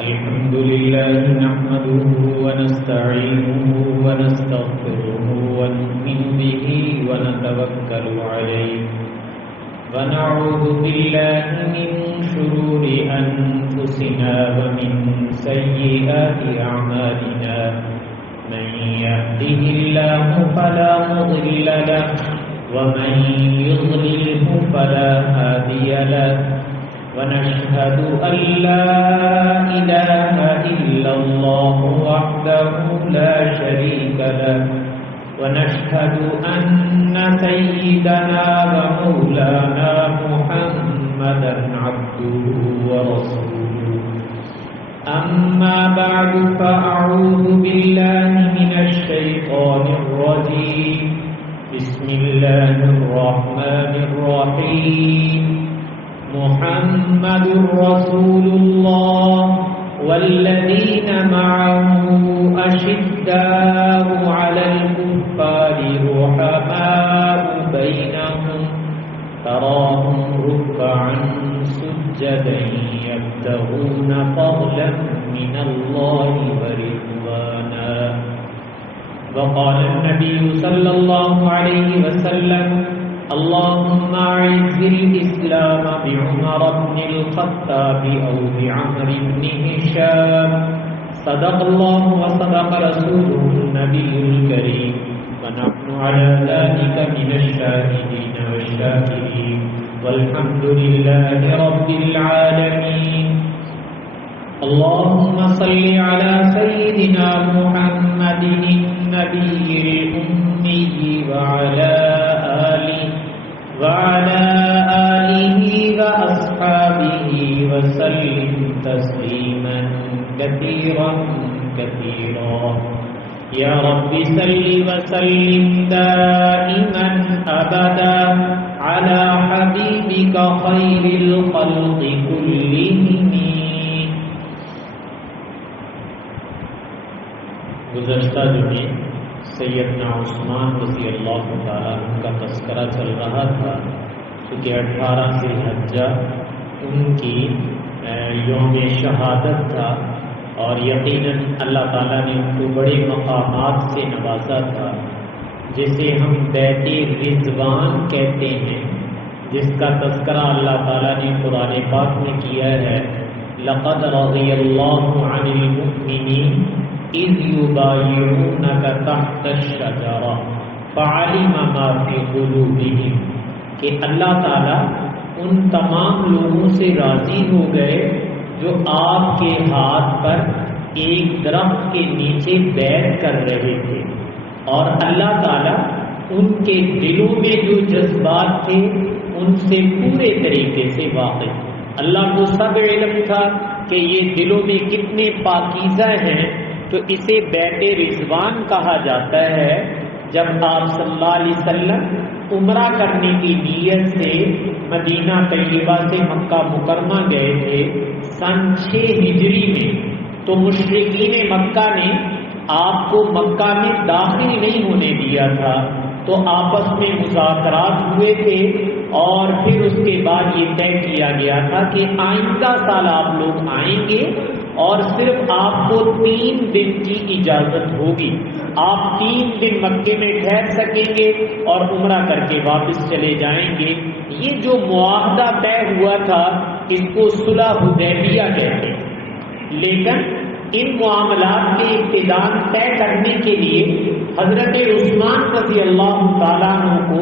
الحمد لله نحمده ونستعينه ونستغفره ونؤمن به ونتوكل عليه ونعوذ بالله من شرور أنفسنا ومن سيئات أعمالنا من يهده الله فلا مضل له ومن يضلله فلا هادي له ونشهد أن لا إله إلا الله وحده لا شريك له ونشهد أن سيدنا ومولانا محمدا عبده ورسوله أما بعد فأعوذ بالله من الشيطان الرجيم بسم الله الرحمن الرحيم محمد رسول الله والذين معه أشداء على الكفار رحماء بينهم تراهم ركعا سجدا يبتغون فضلا من الله ورضوانا وقال النبي صلى الله عليه وسلم اللهم أعز الإسلام بعمر بن الخطاب أو بعمر بن هشام صدق الله وصدق رسوله النبي الكريم ونحن على ذلك من الشاهدين والشاكرين والحمد لله رب العالمين اللهم صل على سيدنا محمد النبي الأمي وعلى آله وأصحابه وسلم تسليما كثيرا كثيرا يا رب صل وسلم دائما أبدا على حبيبك خير الخلق كلهم. گزشتہ جمعے سیدنا عثمان رضی اللہ تعالیٰ عنہ کا تذکرہ چل رہا تھا کیونکہ 18 ذی الحجہ ان کی یوم شہادت تھا اور یقیناً اللہ تعالیٰ نے ان کو بڑے مقامات سے نوازا تھا جسے ہم بیت رضوان کہتے ہیں، جس کا تذکرہ اللہ تعالیٰ نے قرآن پاک میں کیا ہے لقد رضی اللہ عن المؤمنین اذ یبایعونک تحت الشجرہ فعلم ما فی قلوبہم، کہ اللہ تعالیٰ ان تمام لوگوں سے راضی ہو گئے جو آپ کے ہاتھ پر ایک درخت کے نیچے بیعت کر رہے تھے، اور اللہ تعالیٰ ان کے دلوں میں جو جذبات تھے ان سے پورے طریقے سے واقف. اللہ کو سب علم تھا کہ یہ دلوں میں کتنے پاکیزہ ہیں، تو اسے بیت رضوان کہا جاتا ہے. جب آپ صلی اللہ علیہ وسلم عمرہ کرنے کی نیت سے مدینہ طیبہ سے مکہ مکرمہ گئے تھے سن 6 ہجری میں، تو مشرکین مکہ نے آپ کو مکہ میں داخل نہیں ہونے دیا تھا، تو آپس میں مذاکرات ہوئے تھے اور پھر اس کے بعد یہ طے کیا گیا تھا کہ آئندہ سال آپ لوگ آئیں گے اور صرف آپ کو 3 دن کی اجازت ہوگی، آپ 3 دن مکے میں ٹھہر سکیں گے اور عمرہ کر کے واپس چلے جائیں گے. یہ جو معاہدہ طے ہوا تھا اس کو صلح حدیبیہ کہتے ہیں. لیکن ان معاملات کے ابتداء طے کرنے کے لیے حضرت عثمان رضی اللہ تعالیٰ عنہ کو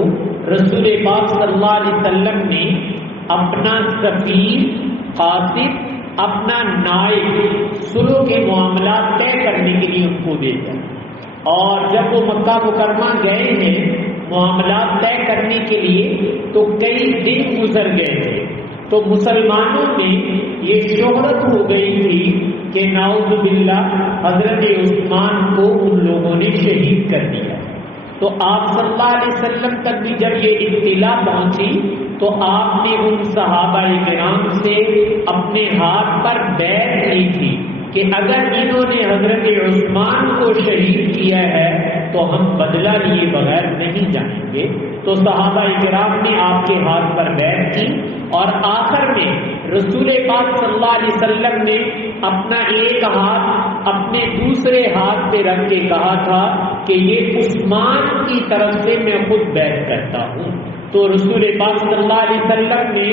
رسول پاک صلی اللہ علیہ وسلم نے اپنا سفیر قاصد، اپنا نائب صلح کے معاملات طے کرنے کے لیے ان کو بھیجا. اور جب وہ مکہ مکرمہ گئے ہیں معاملات طے کرنے کے لیے تو کئی دن گزر گئے تھے، تو مسلمانوں میں یہ شہرت ہو گئی تھی کہ نعوذ باللہ حضرت عثمان کو ان لوگوں نے شہید کر دیا. تو آپ صلی اللہ علیہ وسلم تک بھی جب یہ اطلاع پہنچی تو آپ نے ان صحابہ کرام سے اپنے ہاتھ پر بیعت لی تھی کہ اگر انہوں نے حضرت عثمان کو شہید کیا ہے تو ہم بدلہ لیے بغیر نہیں جائیں گے. تو صحابہ کرام نے آپ کے ہاتھ پر بیعت کی، اور آخر میں رسول پاک صلی اللہ علیہ وسلم نے اپنا ایک ہاتھ اپنے دوسرے ہاتھ پہ رکھ کے کہا تھا کہ یہ عثمان کی طرف سے میں خود بیعت کرتا ہوں۔ تو رسول پاک صلی اللہ علیہ وسلم نے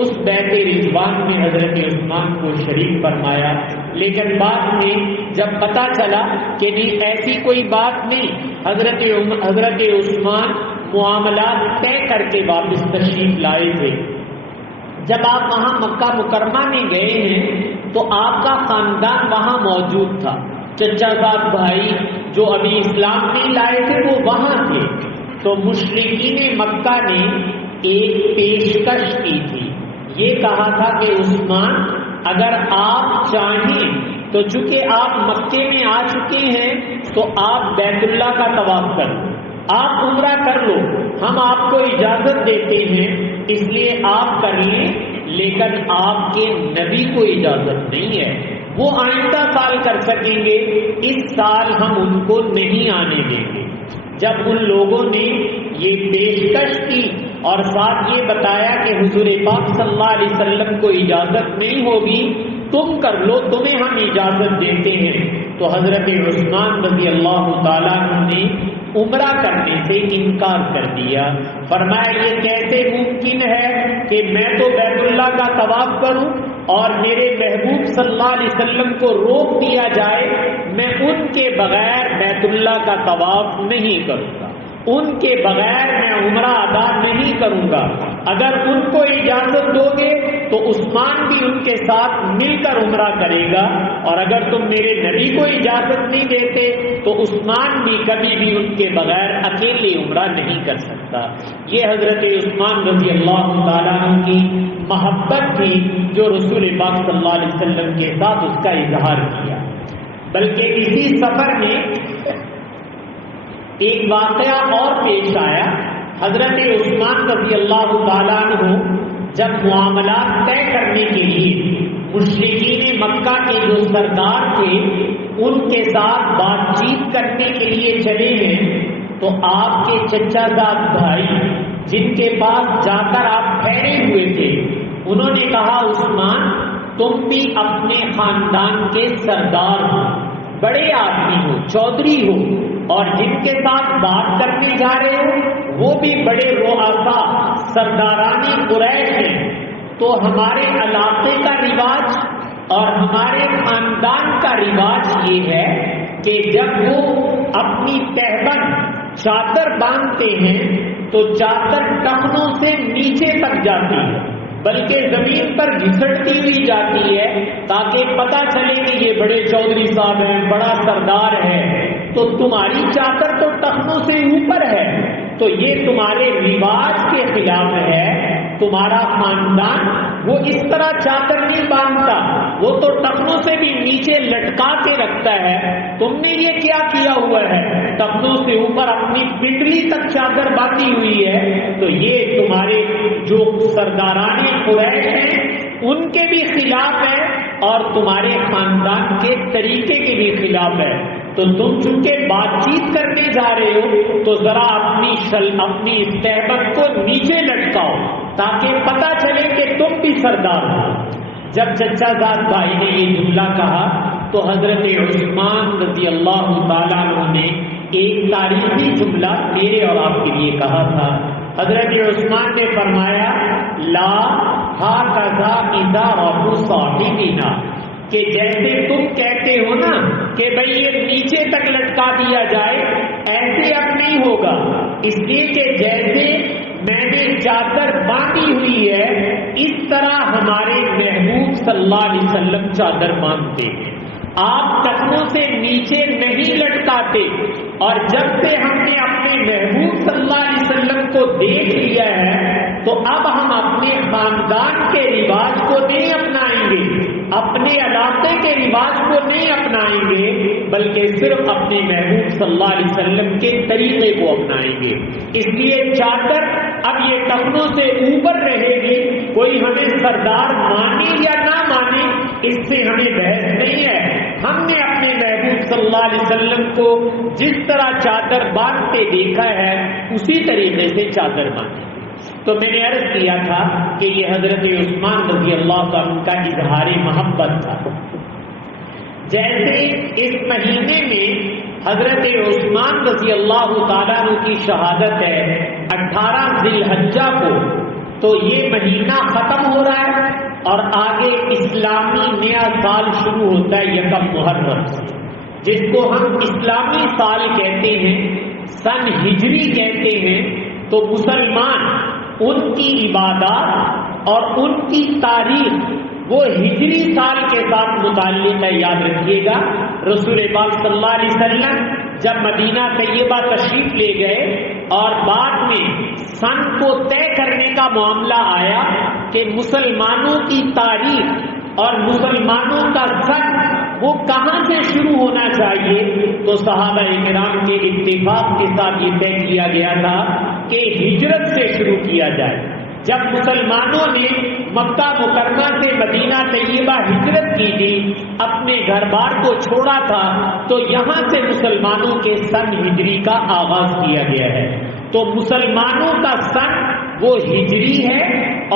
اس بیعت رضوان میں حضرت عثمان کو شریک فرمایا، لیکن بعد میں جب پتہ چلا کہ نہیں ایسی کوئی بات نہیں، حضرت عثمان معاملات طے کر کے واپس تشریف لائے تھے۔ جب آپ وہاں مکہ مکرمہ میں گئے ہیں تو آپ کا خاندان وہاں موجود تھا، چچا زاد بھائی جو ابھی اسلام نہیں لائے تھے وہ وہاں تھے۔ تو مشرکین مکہ نے ایک پیشکش کی تھی، یہ کہا تھا کہ عثمان اگر آپ چاہیں تو چونکہ آپ مکے میں آ چکے ہیں تو آپ بیت اللہ کا طواف کر لو، آپ عمرہ کر لو، ہم آپ کو اجازت دیتے ہیں، اس لیے آپ کر لیں، لیکن آپ کے نبی کو اجازت نہیں ہے، وہ آئندہ سال کر سکیں گے، اس سال ہم ان کو نہیں آنے دیں گے۔ جب ان لوگوں نے یہ پیشکش کی اور ساتھ یہ بتایا کہ حضور پاک صلی اللہ علیہ وسلم کو اجازت نہیں ہوگی، تم کر لو، تمہیں ہم اجازت دیتے ہیں، تو حضرت عثمان رضی اللہ تعالیٰ عنہ نے عمرہ کرنے سے انکار کر دیا۔ فرمایا یہ کیسے ممکن ہے کہ میں تو بیت اللہ کا طواف کروں اور میرے محبوب صلی اللہ علیہ وسلم کو روک دیا جائے، میں ان کے بغیر بیت اللہ کا طواف نہیں کروں گا، ان کے بغیر میں عمرہ ادا نہیں کروں گا۔ اگر ان کو اجازت دو گے تو عثمان بھی ان کے ساتھ مل کر عمرہ کرے گا، اور اگر تم میرے نبی کو اجازت نہیں دیتے تو عثمان بھی کبھی بھی ان کے بغیر اکیلے عمرہ نہیں کر سکتا۔ یہ حضرت عثمان رضی اللہ تعالیٰ عنہ کی محبت تھی جو رسول پاک صلی اللہ علیہ وسلم کے ساتھ اس کا اظہار کیا۔ بلکہ اسی سفر میں ایک واقعہ اور پیش آیا۔ حضرت عثمان رضی اللہ تعالیٰ عنہ جب معاملات طے کرنے کے لیے مشرکین مکہ کے جو سردار تھے ان کے ساتھ بات چیت کرنے کے لیے چلے ہیں، تو آپ کے چچا زاد بھائی جن کے پاس جا کر آپ ٹھہرے ہوئے تھے، انہوں نے کہا عثمان تم بھی اپنے خاندان کے سردار ہو، بڑے آدمی ہو، چودھری ہو، اور جن کے ساتھ بات کرنے جا رہے ہو وہ بھی بڑے رؤسا سرداران قریش ہیں، تو ہمارے علاقے کا رواج اور ہمارے خاندان کا رواج یہ ہے کہ جب وہ اپنی تہبند چادر باندھتے ہیں تو چادر ٹخنوں سے نیچے تک جاتی ہے، بلکہ زمین پر گھسٹتی ہوئی جاتی ہے تاکہ پتہ چلے کہ یہ بڑے چودھری صاحب ہیں، بڑا سردار ہے۔ تو تمہاری چادر تو ٹخنوں سے اوپر ہے، تو یہ تمہارے رواج کے خلاف ہے۔ تمہارا خاندان وہ اس طرح چادر نہیں باندھتا، وہ تو ٹخنوں سے بھی نیچے لٹکا کے رکھتا ہے، تم نے یہ کیا کیا ہوا ہے، ٹخنوں سے اوپر اپنی پنڈلی تک چادر باندھی ہوئی ہے، تو یہ تمہارے جو سرداران قریش ہیں ان کے بھی خلاف ہے اور تمہارے خاندان کے طریقے کے بھی خلاف ہے۔ تو تم چونکہ بات چیت کرنے جا رہے ہو تو ذرا اپنی تہبند کو نیچے لٹکاؤ تاکہ پتہ چلے کہ تم بھی سردار ہو۔ جب چچا زاد بھائی نے یہ جملہ کہا تو حضرت عثمان رضی اللہ تعالیٰ عنہ نے ایک تاریخی جملہ میرے اور آپ کے لیے کہا تھا۔ حضرت عثمان نے فرمایا لا ھکذا اذا رب صاحبنا، کہ جیسے تم کہتے ہو نا کہ بھئی یہ نیچے تک لٹکا دیا جائے، ایسے اب نہیں ہوگا، اس لیے کہ جیسے میں نے چادر باندھی ہوئی ہے اس طرح ہمارے محبوب صلی اللہ علیہ وسلم چادر باندھتے ہیں، آپ ٹخنوں سے نیچے نہیں لٹکاتے، اور جب سے ہم نے اپنے محبوب صلی اللہ علیہ وسلم کو دیکھ لیا ہے تو اب ہم اپنے خاندان کے رواج کو نہیں اپنائیں گے، اپنے علاقے کے رواج کو نہیں اپنائیں گے، بلکہ صرف اپنے محبوب صلی اللہ علیہ وسلم کے طریقے کو اپنائیں گے۔ اس لیے چادر اب یہ ٹخنوں سے اوپر رہے گی، کوئی ہمیں سردار مانے یا نہ مانے اس سے ہمیں بحث نہیں ہے، ہم نے اپنے محبوب صلی اللہ اللہ علیہ وسلم کو جس طرح چادر باندھتے دیکھا ہے اسی طریقے سے چادر باندھی۔ تو میں نے عرض کیا تھا کہ یہ حضرت عثمان رضی اللہ عنہ کا اظہار محبت تھا۔ جیسے اس مہینے میں حضرت عثمان رضی اللہ تعالیٰ عنہ کی شہادت ہے 18 ذی الحجہ کو، تو یہ مہینہ ختم ہو رہا ہے اور آگے اسلامی نیا سال شروع ہوتا ہے 1 محرم سے، جس کو ہم اسلامی سال کہتے ہیں، سن ہجری کہتے ہیں۔ تو مسلمان ان کی عبادات اور ان کی تاریخ وہ ہجری سال کے ساتھ متعلق ہے، یاد رکھیے گا۔ رسول پاک صلی اللہ علیہ وسلم جب مدینہ طیبہ تشریف لے گئے اور بعد میں سن کو طے کرنے کا معاملہ آیا کہ مسلمانوں کی تاریخ اور مسلمانوں کا سن وہ کہاں سے شروع ہونا چاہیے، تو صحابہ کرام کے اتفاق کے ساتھ یہ طے کیا گیا تھا کہ ہجرت سے شروع کیا جائے۔ جب مسلمانوں نے مکہ مکرمہ سے مدینہ طیبہ ہجرت کی تھی، اپنے گھر بار کو چھوڑا تھا، تو یہاں سے مسلمانوں کے سن ہجری کا آغاز کیا گیا ہے۔ تو مسلمانوں کا سن وہ ہجری ہے،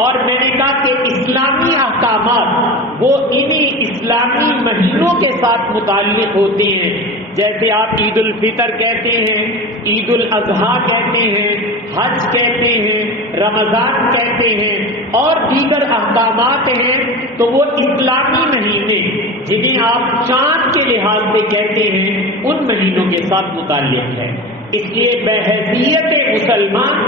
اور میں نے کہا کہ اسلامی احکامات وہ انہی اسلامی مہینوں کے ساتھ متعلق ہوتے ہیں۔ جیسے آپ عید الفطر کہتے ہیں، عید الاضحیٰ کہتے ہیں، حج کہتے ہیں، رمضان کہتے ہیں، اور دیگر احکامات ہیں، تو وہ اسلامی مہینے جنہیں آپ چاند کے لحاظ سے کہتے ہیں ان مہینوں کے ساتھ متعلق ہے۔ اس لیے بحیثیت مسلمان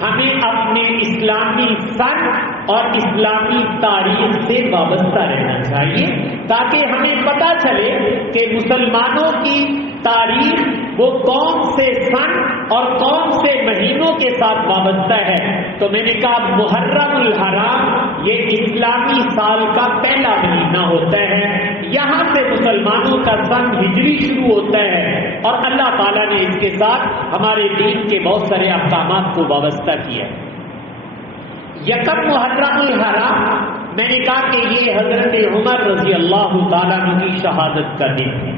ہمیں اپنے اسلامی سن اور اسلامی تاریخ سے وابستہ رہنا چاہیے، تاکہ ہمیں پتہ چلے کہ مسلمانوں کی تاریخ وہ کون سے سن اور کون سے مہینوں کے ساتھ وابستہ ہے۔ تو میں نے کہا محرم الحرام یہ اسلامی سال کا پہلا مہینہ ہوتا ہے، یہاں سے مسلمانوں کا سن ہجری شروع ہوتا ہے، اور اللہ تعالیٰ نے اس کے ساتھ ہمارے دین کے بہت سارے احکامات کو وابستہ کیا۔ 1 محرم الحرام میں نے کہا کہ یہ حضرت عمر رضی اللہ تعالیٰ عنہ کی شہادت کا دن ہے۔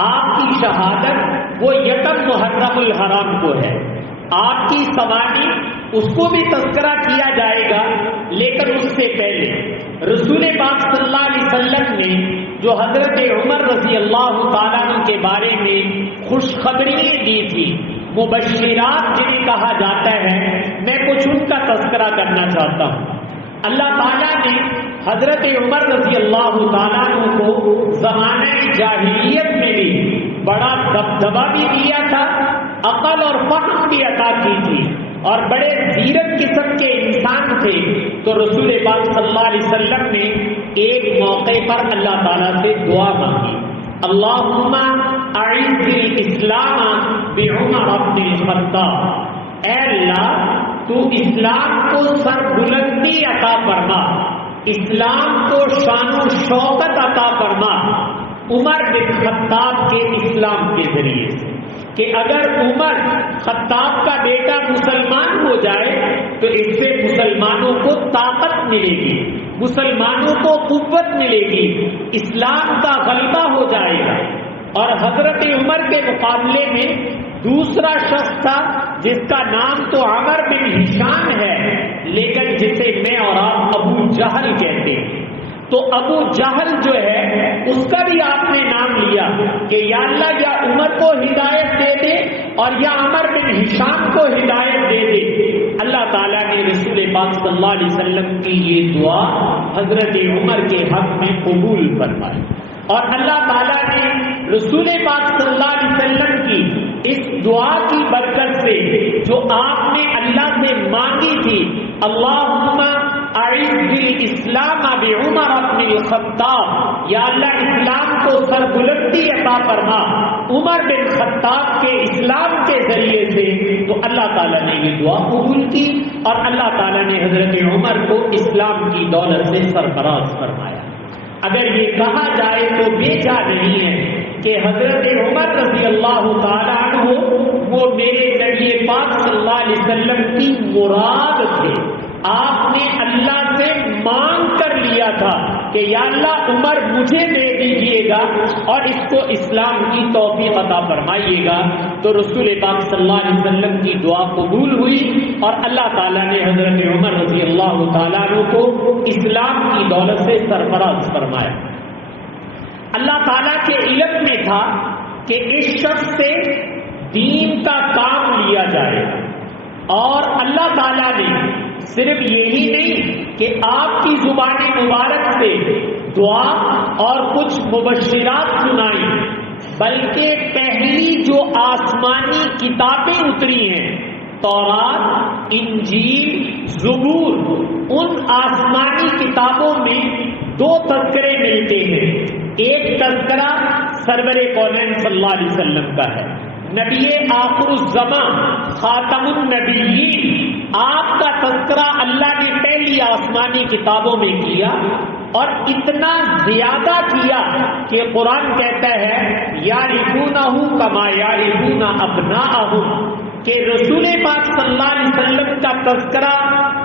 آپ کی شہادت وہ 1 محرم الحرام کو ہے۔ آپ کی سوانی اس کو بھی تذکرہ کیا جائے گا، لیکن اس سے پہلے رسول پاک صلی اللہ علیہ وسلم نے جو حضرت عمر رضی اللہ تعالیٰ عنہ کے بارے میں خوشخبریاں دی تھی، مبشرات جنہیں کہا جاتا ہے، میں کچھ ان کا تذکرہ کرنا چاہتا ہوں۔ اللہ تعالیٰ نے حضرت عمر رضی اللہ تعالیٰ عنہ کو زمانہ جاہلیت میں بھی بڑا دبدبہ بھی دیا تھا، عقل اور فہم بھی عطا کی تھی، اور بڑے زیرک قسم کے انسان تھے۔ تو رسول پاک صلی اللہ علیہ وسلم نے ایک موقع پر اللہ تعالیٰ سے دعا مانگی، اللہم اعز الاسلام بعمر بن الخطاب، اے اللہ تو اسلام کو سر بلندی عطا فرما، اسلام کو شان و شوکت عطا فرما عمر بن خطاب کے اسلام کے ذریعے سے، کہ اگر عمر خطاب کا بیٹا مسلمان ہو جائے تو اس سے مسلمانوں کو طاقت ملے گی، مسلمانوں کو قوت ملے گی، اسلام کا غلبہ ہو جائے گا۔ اور حضرت عمر کے مقابلے میں دوسرا شخص تھا جس کا نام تو عمر بن ہشام ہے، لیکن جسے میں اور آپ ابو جہل کہتے ہیں۔ تو ابو جہل جو ہے اس کا بھی آپ نے نام لیا کہ یا اللہ یا عمر کو ہدایت دے دے اور یا عمر بن ہشام کو ہدایت دے دے۔ اللہ تعالیٰ نے رسول پاک صلی اللہ علیہ وسلم کی یہ دعا حضرت عمر کے حق میں قبول فرمائی، اور اللہ تعالیٰ نے رسول پاک صلی اللہ علیہ وسلم کی اس دعا کی برکت سے جو آپ نے اللہ سے مانگی تھی، اللہم اعز الاسلام بعمر بن الخطاب، یا اللہ اسلام کو سربلندی عطا فرما عمر بن خطاب کے اسلام کے ذریعے سے، تو اللہ تعالیٰ نے یہ دعا قبول کی، اور اللہ تعالیٰ نے حضرت عمر کو اسلام کی دولت سے سرفراز فرمایا۔ اگر یہ کہا جائے تو بیجا نہیں ہے کہ حضرت عمر رضی اللہ تعالیٰ عنہ وہ میرے نبی پاک صلی اللہ علیہ وسلم کی مراد تھے، آپ نے اللہ سے مانگ کر لیا تھا کہ یا اللہ عمر مجھے دے دیجئے گا اور اس کو اسلام کی توفیق عطا فرمائیے گا. تو رسول پاک صلی اللہ علیہ وسلم کی دعا قبول ہوئی اور اللہ تعالیٰ نے حضرت عمر رضی اللہ تعالیٰ عنہ کو اسلام کی دولت سے سرفراز فرمایا. اللہ تعالیٰ کے علم میں تھا کہ اس شخص سے دین کا کام لیا جائے اور اللہ تعالیٰ نے صرف یہی نہیں کہ آپ کی زبان مبارک سے دعا اور کچھ مبشرات سنائی، بلکہ پہلی جو آسمانی کتابیں اتری ہیں تورات، انجیل، زبور، ان آسمانی کتابوں میں دو تذکرے ملتے ہیں. ایک تذکرہ سرور کونین صلی اللہ علیہ وسلم کا ہے، نبی آخر الزمان خاتم النبیین، آپ کا تذکرہ اللہ نے پہلی آسمانی کتابوں میں کیا اور اتنا زیادہ کیا کہ قرآن کہتا ہے یعرفونہ کما یعرفون ابناءہم، کہ رسول پاک صلی اللہ علیہ وسلم کا تذکرہ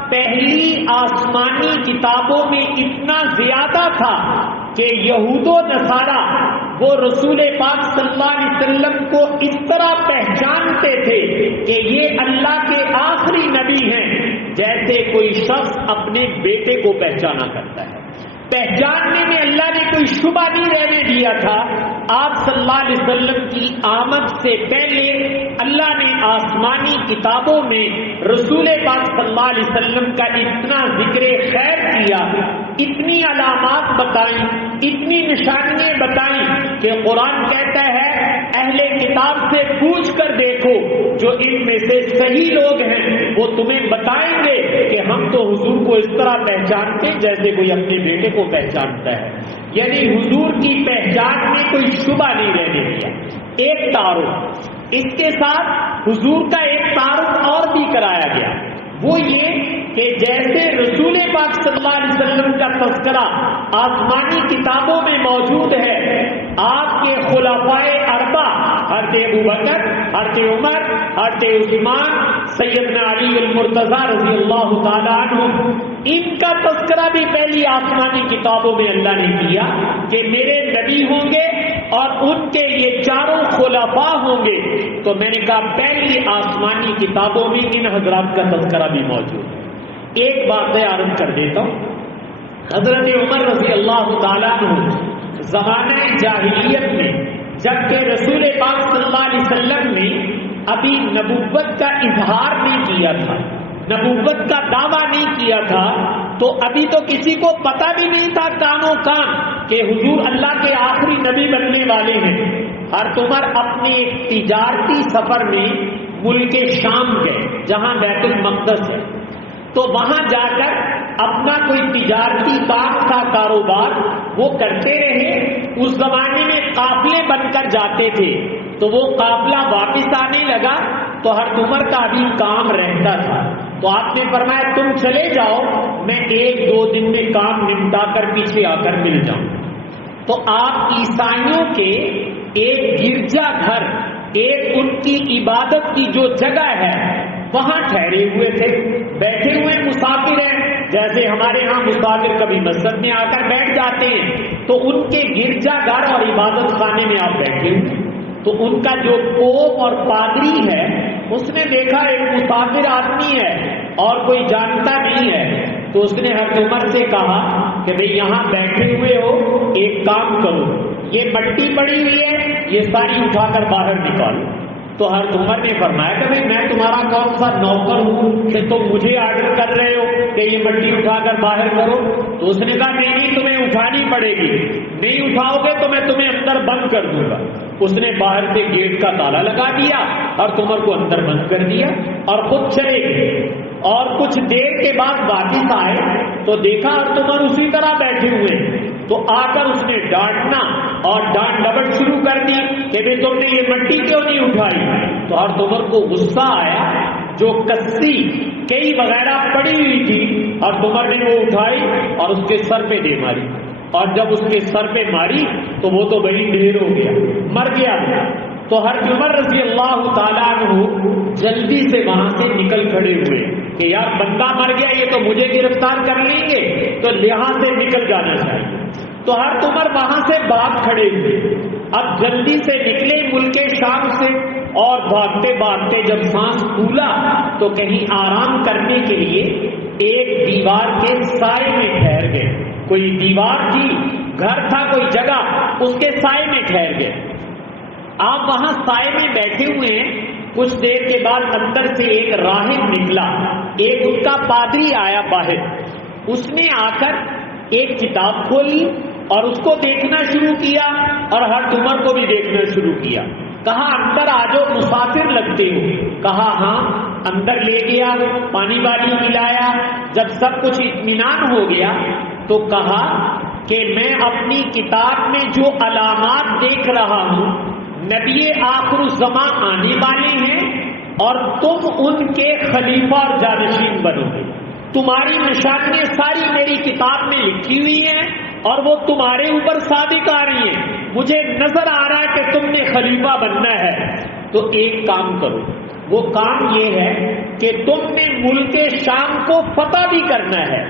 پہلی آسمانی کتابوں میں اتنا زیادہ تھا کہ یہود و نصارہ وہ رسول پاک صلی اللہ علیہ وسلم کو اس طرح پہچانتے تھے کہ یہ اللہ کے آخری نبی ہیں جیسے کوئی شخص اپنے بیٹے کو پہچانا کرتا ہے. پہچاننے میں اللہ نے کوئی شبہ نہیں رہنے دیا تھا. آپ صلی اللہ علیہ وسلم کی آمد سے پہلے اللہ نے آسمانی کتابوں میں رسول پاک صلی اللہ علیہ وسلم کا اتنا ذکر خیر کیا، اتنی علامات بتائیں، اتنی نشانیاں بتائیں کہ قرآن کہتا ہے اہل کتاب سے پوچھ کر دیکھو جو ان میں سے صحیح لوگ ہیں وہ تمہیں بتائیں گے کہ ہم تو حضور کو اس طرح پہچانتے جیسے کوئی اپنے بیٹے کو پہچانتا ہے. یعنی حضور کی پہچان میں کوئی شبہ نہیں رہنے دیا. ایک تعارف، اس کے ساتھ حضور کا ایک تعارف اور بھی کرایا گیا، وہ یہ کہ جیسے رسول پاک صلی اللہ علیہ وسلم کا تذکرہ آسمانی کتابوں میں موجود ہے، آپ کے خلفائے اربع حضرت ابوبکر، حضرت عمر، حضرت عثمان، سیدنا علی المرتضی رضی اللہ تعالی عنہ، ان کا تذکرہ بھی پہلی آسمانی کتابوں میں اللہ نے کیا کہ میرے نبی ہوں گے اور ان کے یہ چاروں خلفاء ہوں گے. تو میں نے کہا پہلی آسمانی کتابوں میں ان حضرات کا تذکرہ بھی موجود ہے. ایک بات میں عرض کر دیتا ہوں، حضرت عمر رضی اللہ تعالیٰ عنہ زمانہ جاہلیت میں جبکہ رسول پاک صلی اللہ علیہ وسلم نے ابھی نبوت کا اظہار نہیں کیا تھا، نبوت کا دعویٰ نہیں کیا تھا، تو ابھی تو کسی کو پتہ بھی نہیں تھا کانوں کان کہ حضور اللہ کے آخری نبی بننے والے ہیں. حضرت عمر اپنے ایک تجارتی سفر میں ملک شام گئے جہاں بیت المقدس ہے، تو وہاں جا کر اپنا کوئی تجارتی کام تھا، کاروبار وہ کرتے رہے. اس زمانے میں قافلے بن کر جاتے تھے، تو وہ قافلہ واپس آنے لگا تو حضرت عمر کا ابھی کام رہتا تھا، تو آپ نے فرمایا تم چلے جاؤ، میں 1-2 دن میں کام نمٹا کر پیچھے آ کر مل جاؤں. تو آپ عیسائیوں کے ایک گرجا گھر، ایک ان کی عبادت کی جو جگہ ہے وہاں ٹھہرے ہوئے تھے، بیٹھے ہوئے مسافر ہیں جیسے ہمارے ہاں مسافر کبھی مسجد میں آ کر بیٹھ جاتے ہیں، تو ان کے گرجا گھر اور عبادت خانے میں آپ بیٹھے ہوئے. تو ان کا جو پوپ اور پادری ہے اس نے دیکھا ایک مسافر آدمی ہے اور کوئی جانتا نہیں ہے، تو اس نے حضرت عمر سے کہا کہ بھئی یہاں بیٹھے ہوئے ہو، ایک کام کرو، یہ مٹی پڑی ہوئی ہے یہ ساری اٹھا کر باہر نکالو. تو حضرت عمر نے فرمایا کہ بھئی میں تمہارا کون سا نوکر ہوں کہ تم مجھے آرڈر کر رہے ہو کہ یہ مٹی اٹھا کر باہر کرو. تو اس نے کہا نہیں تمہیں اٹھانی پڑے گی، نہیں اٹھاؤ گے تو میں تمہیں اندر بند کر دوں گا. اس نے باہر سے گیٹ کا تالا لگا دیا اور عمر کو اندر بند کر دیا اور خود چلے گئے. اور کچھ دیر کے بعد واپس آئے تو دیکھا اور عمر اسی طرح بیٹھے ہوئے، تو آ کر اس نے ڈانٹنا اور ڈانٹ ڈپٹ شروع کر دی کہ بھئی تم نے یہ مٹی کیوں نہیں اٹھائی. تو حضرت عمر کو غصہ آیا، جو کسی کئی وغیرہ پڑی ہوئی تھی حضرت عمر نے وہ اٹھائی اور اس کے سر پہ دے ماری، اور جب اس کے سر پہ ماری تو وہ تو بڑی ڈھیر ہو گیا، مر گیا. تو حضرت عمر رضی اللہ تعالیٰ عنہ جلدی سے وہاں سے نکل کھڑے ہوئے کہ یار بندہ مر گیا، یہ تو مجھے گرفتار کر لیں گے، تو یہاں سے نکل جانا چاہیے۔ تو حضرت عمر وہاں سے بھاگ کھڑے ہوئے۔ اب جلدی سے نکلے ملک شام سے، اور بھاگتے بھاگتے جب سانس پھولا تو کہیں آرام کرنے کے لیے ایک دیوار کے سائے میں ٹھہر گئے۔ کوئی دیوار تھی، گھر تھا، کوئی جگہ، اس کے سائے میں ٹھہر گئے۔ آپ وہاں سائے میں بیٹھے ہوئے ہیں، کچھ دیر کے بعد اندر سے ایک راہب نکلا، ایک اس کا پادری آیا باہر۔ اس نے آ کر ایک کتاب کھولی اور اس کو دیکھنا شروع کیا، اور حضرت عمر کو بھی دیکھنا شروع کیا۔ کہا اندر آ جاؤ، مسافر لگتے ہو۔ کہا ہاں۔ اندر لے گیا، پانی والی پلایا۔ جب سب کچھ اطمینان ہو گیا تو کہا کہ میں اپنی کتاب میں جو علامات دیکھ رہا ہوں، نبی آخر الزماں آنے والے ہیں اور تم ان کے خلیفہ اور جانشین بنو گے۔ تمہاری نشانیاں ساری میری کتاب میں لکھی ہوئی ہیں اور وہ تمہارے اوپر صادق آ رہی ہیں۔ مجھے نظر آ رہا ہے کہ تم نے خلیفہ بننا ہے۔ تو ایک کام کرو، وہ کام یہ ہے کہ تم نے ملک شام کو فتح بھی کرنا ہے۔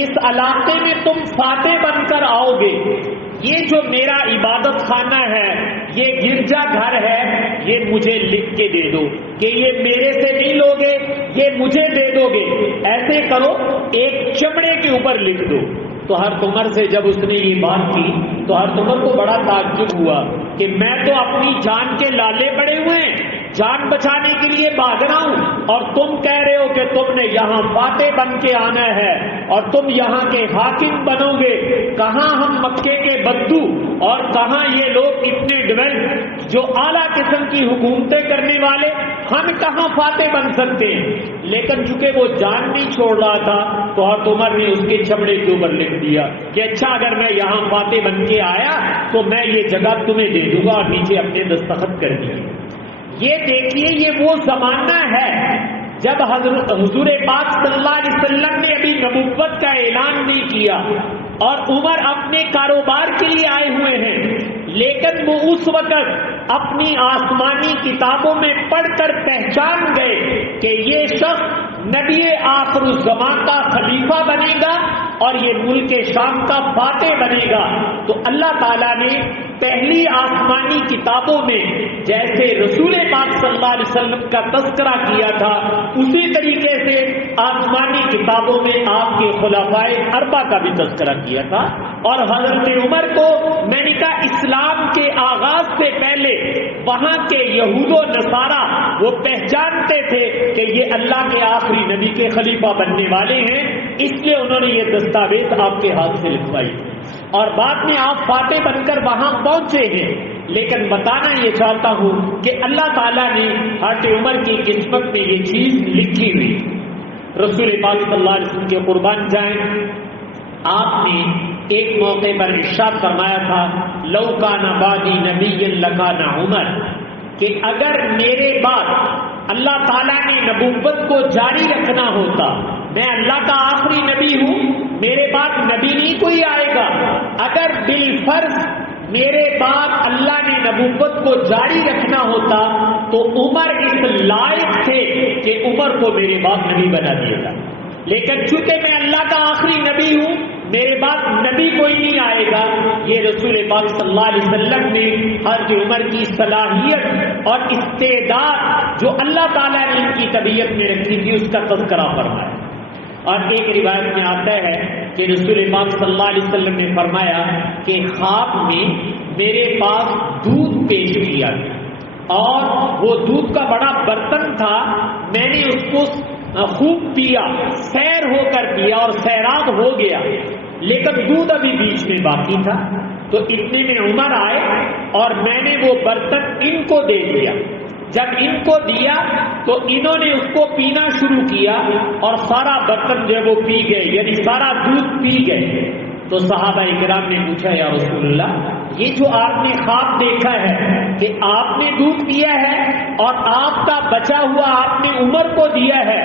اس علاقے میں تم فاتح بن کر آؤ گے۔ یہ جو میرا عبادت خانہ ہے، یہ گرجا گھر ہے، یہ مجھے لکھ کے دے دو کہ یہ میرے سے نہیں لوگے، یہ مجھے دے دو گے۔ ایسے کرو، ایک چمڑے کے اوپر لکھ دو۔ تو حضرت عمر سے جب اس نے یہ بات کی تو حضرت عمر کو بڑا تعجب ہوا کہ میں تو اپنی جان کے لالے پڑے ہوئے ہیں، جان بچانے کے لیے بھاگ رہا ہوں، اور تم کہہ رہے ہو کہ تم نے یہاں فاتح بن کے آنا ہے اور تم یہاں کے حاکم بنو گے۔ کہاں ہم مکے کے بدو اور کہاں یہ لوگ اتنے ڈیولپ جو اعلیٰ قسم کی حکومتیں کرنے والے، ہم کہاں فاتح بن سکتے ہیں؟ لیکن چونکہ وہ جان نہیں چھوڑ رہا تھا تو حضرت عمر نے اس کے چمڑے کے اوپر لکھ دیا کہ اچھا اگر میں یہاں فاتح بن کے آیا تو میں یہ جگہ تمہیں دے دوں گا، اور نیچے اپنے دستخط کر دیے۔ یہ دیکھیے، یہ وہ زمانہ ہے جب حضور پاک صلی اللہ علیہ وسلم نے ابھی نبوت کا اعلان نہیں کیا اور عمر اپنے کاروبار کے لیے آئے ہوئے ہیں، لیکن وہ اس وقت اپنی آسمانی کتابوں میں پڑھ کر پہچان گئے کہ یہ شخص نبی آخر الزمان کا خلیفہ بنے گا اور یہ ملک شام کا فاتح بنے گا۔ تو اللہ تعالیٰ نے پہلی آسمانی کتابوں میں جیسے رسول پاک صلی اللہ علیہ وسلم کا تذکرہ کیا تھا، اسی طریقے سے آسمانی کتابوں میں آپ کے خلفائے اربعہ کا بھی تذکرہ کیا تھا۔ اور حضرت عمر کو میں نے کہا اسلام کے آغاز سے پہلے وہاں کے یہود و نصارہ وہ پہچانتے تھے کہ یہ اللہ کے آخری نبی کے خلیفہ بننے والے ہیں، اس لیے انہوں نے یہ دستاویز آپ کے ہاتھ سے لکھوائی، اور بعد میں آپ فاتح بن کر وہاں پہنچے ہیں۔ لیکن بتانا یہ چاہتا ہوں کہ اللہ تعالیٰ نے حضرت عمر کی قسمت میں یہ چیز لکھی ہوئی۔ رسول پاک صلی اللہ علیہ وسلم کے قربان جائیں، آپ نے ایک موقع پر ارشاد فرمایا تھا لو کان بعدی نبی لکان عمر، کہ اگر میرے بعد اللہ تعالیٰ نے نبوت کو جاری رکھنا ہوتا، میں اللہ کا آخری نبی ہوں، میرے بعد نبی نہیں کوئی آئے گا، اگر بالفرض میرے بعد اللہ نے نبوت کو جاری رکھنا ہوتا تو عمر اس لائق تھے کہ عمر کو میرے بعد نبی بنا دیا تھا، لیکن چونکہ میں اللہ کا آخری نبی ہوں، میرے بعد نبی کوئی نہیں آئے گا۔ یہ رسول پاک صلی اللہ علیہ وسلم نے حضرت عمر کی صلاحیت اور استعداد جو اللہ تعالیٰ نے ان کی طبیعت میں رکھی تھی اس کا تذکرہ فرمایا۔ اور ایک روایت میں آتا ہے کہ رسول پاک صلی اللہ علیہ وسلم نے فرمایا کہ خواب میں میرے پاس دودھ پیش کیا گیا اور وہ دودھ کا بڑا برتن تھا، میں نے اس کو خوب پیا، سیر ہو کر پیا اور سیراب ہو گیا، لیکن دودھ ابھی بیچ میں باقی تھا۔ تو اتنے میں عمر آئے اور میں نے وہ برتن ان کو دے دیا۔ جب ان کو دیا تو انہوں نے اس کو پینا شروع کیا اور سارا برتن جو ہے وہ پی گئے، یعنی سارا دودھ پی گئے۔ تو صحابہ کرام نے پوچھا یا رسول اللہ یہ جو آپ نے خواب دیکھا ہے کہ آپ نے دودھ پیا ہے اور آپ کا بچا ہوا آپ نے عمر کو دیا ہے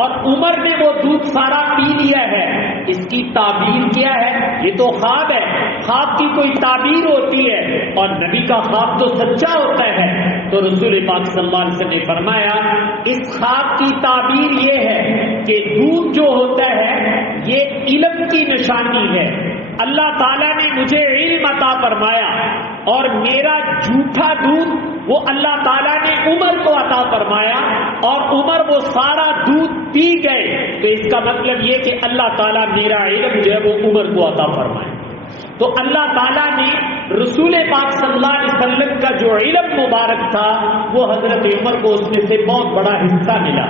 اور عمر نے وہ دودھ سارا پی لیا ہے، اس کی تعبیر کیا ہے؟ یہ تو خواب ہے، خواب کی کوئی تعبیر ہوتی ہے اور نبی کا خواب تو سچا ہوتا ہے۔ تو رسول پاک صلی اللہ علیہ وسلم نے فرمایا اس خواب کی تعبیر یہ ہے کہ دودھ جو ہوتا ہے یہ علم کی نشانی ہے، اللہ تعالیٰ نے مجھے علم عطا فرمایا اور میرا جھوٹا دودھ وہ اللہ تعالیٰ نے عمر کو عطا فرمایا اور عمر وہ سارا دودھ پی گئے، تو اس کا مطلب یہ کہ اللہ تعالیٰ میرا علم جو ہے وہ عمر کو عطا فرمایا۔ تو اللہ تعالیٰ نے رسول پاک صلی اللہ علیہ وسلم کا جو علم مبارک تھا وہ حضرت عمر کو اس میں سے بہت بڑا حصہ ملا،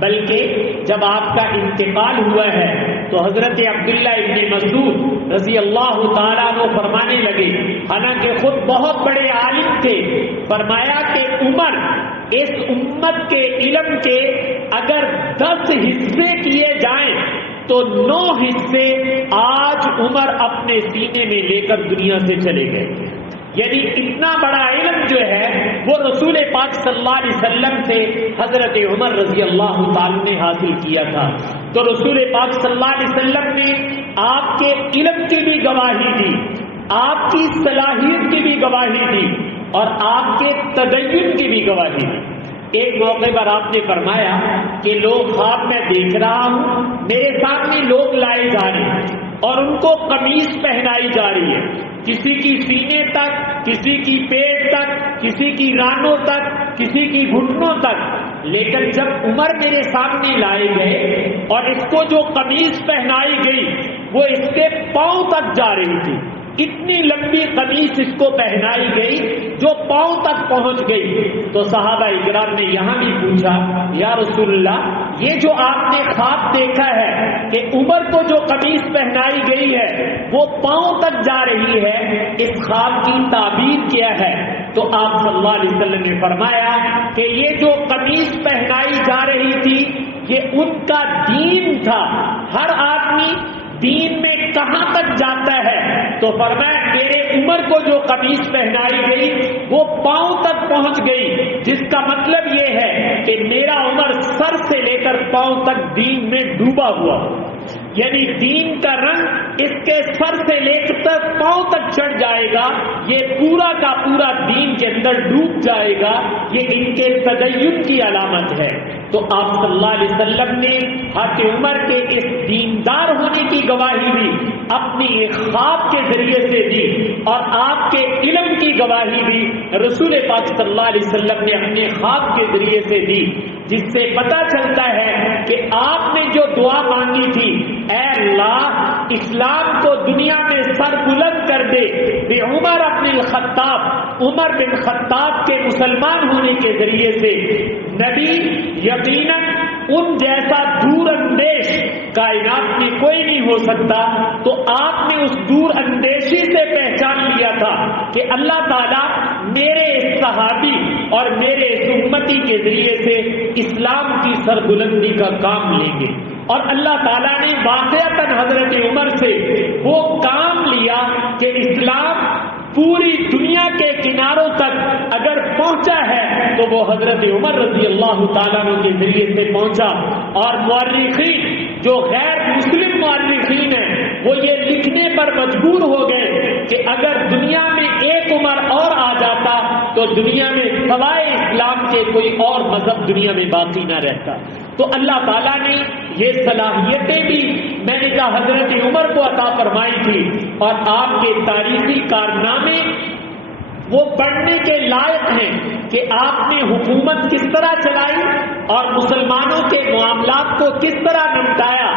بلکہ جب آپ کا انتقال ہوا ہے تو حضرت عبداللہ ابن مسعود رضی اللہ تعالیٰ عنہ فرمانے لگے، حالانکہ خود بہت بڑے عالم تھے، فرمایا کہ عمر اس امت کے علم کے اگر 10 حصے کیے جائیں تو 9 حصے آج عمر اپنے سینے میں لے کر دنیا سے چلے گئے۔ یعنی اتنا بڑا علم جو ہے وہ رسول پاک صلی اللہ علیہ وسلم سے حضرت عمر رضی اللہ تعالی نے حاصل کیا تھا۔ تو رسول پاک صلی اللہ علیہ وسلم نے آپ کے علم کی بھی گواہی دی، آپ کی صلاحیت کی بھی گواہی دی اور آپ کے تدین کی بھی گواہی دی۔ ایک موقع پر آپ نے فرمایا کہ لوگ خواب میں دیکھ رہا ہوں، میرے سامنے لوگ لائے جا رہے ہیں اور ان کو قمیص پہنائی جا رہی ہے، کسی کی سینے تک، کسی کی پیٹ تک، کسی کی رانوں تک، کسی کی گھٹنوں تک، لیکن جب عمر میرے سامنے لائے گئے اور اس کو جو قمیص پہنائی گئی وہ اس کے پاؤں تک جا رہی تھی، اتنی لمبی قمیص اس کو پہنائی گئی جو پاؤں تک پہنچ گئی۔ تو صحابہ اکرام نے یہاں بھی پوچھا یا رسول اللہ یہ جو آپ نے خواب دیکھا ہے کہ عمر کو جو قمیص پہنائی گئی ہے وہ پاؤں تک جا رہی ہے، اس خواب کی تعبیر کیا ہے؟ تو آپ صلی اللہ علیہ وسلم نے فرمایا کہ یہ جو قمیص پہنائی جا رہی تھی یہ ان کا دین تھا۔ ہر آدمی دین میں کہاں تک جاتا ہے؟ تو فرمایا میرے عمر کو جو قمیص پہنائی گئی وہ پاؤں تک پہنچ گئی، جس کا مطلب یہ ہے کہ میرا عمر سر سے لے کر پاؤں تک دین میں ڈوبا ہوا، یعنی دین کا رنگ اس کے سر سے لے کر پاؤں تک چڑھ جائے گا، یہ پورا کا پورا دین کے اندر ڈوب جائے گا، یہ ان کے تدین کی علامت ہے۔ تو آپ صلی اللہ علیہ وسلم نے حضرت عمر کے اس دیندار ہونے کی گواہی بھی اپنی ایک خواب کے ذریعے سے دی اور آپ کے علم کی گواہی بھی رسول پاک صلی اللہ علیہ وسلم نے اپنے خواب کے ذریعے سے دی، جس سے پتہ چلتا ہے کہ آپ نے جو دعا مانگی تھی اے اللہ اسلام کو دنیا میں سر بلند کر دے بے عمر ابن الخطاب، عمر بن خطاب کے مسلمان ہونے کے ذریعے سے، نبی یقیناً ان جیسا دور اندیش کائنات میں کوئی نہیں ہو سکتا۔ تو آپ نے اس دور اندیشی سے پہچان لیا تھا کہ اللہ تعالیٰ میرے اس صحابی اور میرے اس امتی کے ذریعے سے اسلام کی سربلندی کا کام لیں گے، اور اللہ تعالیٰ نے واقعتاً حضرت عمر سے وہ کام لیا کہ اسلام پوری دنیا کے کناروں تک اگر پہنچا ہے تو وہ حضرت عمر رضی اللہ تعالیٰ عنہ کے ذریعے سے پہنچا۔ اور مورخین جو غیر مسلم مورخین ہیں وہ یہ لکھنے پر مجبور ہو گئے کہ اگر دنیا میں ایک عمر اور آ جاتا تو دنیا میں سوائے اسلام کے کوئی اور مذہب دنیا میں باقی نہ رہتا۔ تو اللہ تعالیٰ نے یہ صلاحیتیں بھی میں نے کہا حضرت عمر کو عطا فرمائی تھی، اور آپ کے تاریخی کارنامے وہ پڑھنے کے لائق ہیں کہ آپ نے حکومت کس طرح چلائی اور مسلمانوں کے معاملات کو کس طرح نمٹایا۔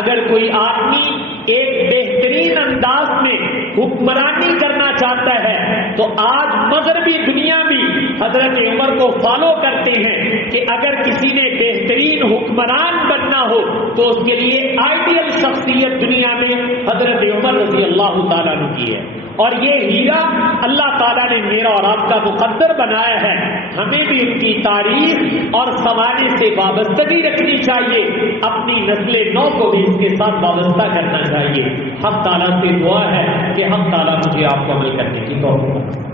اگر کوئی آدمی ایک بہترین انداز میں حکمرانی کرنا چاہتا ہے تو آج مغربی دنیا بھی حضرت عمر کو فالو کرتے ہیں کہ اگر کسی نے بہترین حکمران بننا ہو تو اس کے لیے آئیڈیل شخصیت دنیا میں حضرت عمر رضی اللہ تعالیٰ عنہ کی ہے۔ اور یہ ہیرا اللہ تعالیٰ نے میرا اور آپ کا مقدر بنایا ہے، ہمیں بھی ان کی تعریف اور سنوارنے سے وابستگی رکھنی چاہیے، اپنی نسل نو کو بھی اس کے ساتھ وابستہ کرنا چاہیے۔ حق تعالیٰ سے دعا ہے کہ حق تعالیٰ مجھے آپ کو عمل کرنے کی توفیق دے۔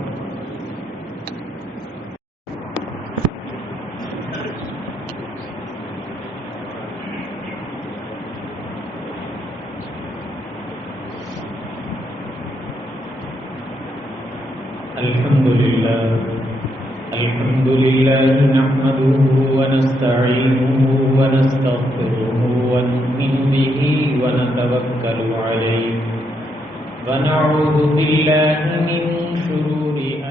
الحمد لله نحمده ونستعينه ونستغفره ونؤمن به ونتوكل عليه ونعوذ بالله من شرور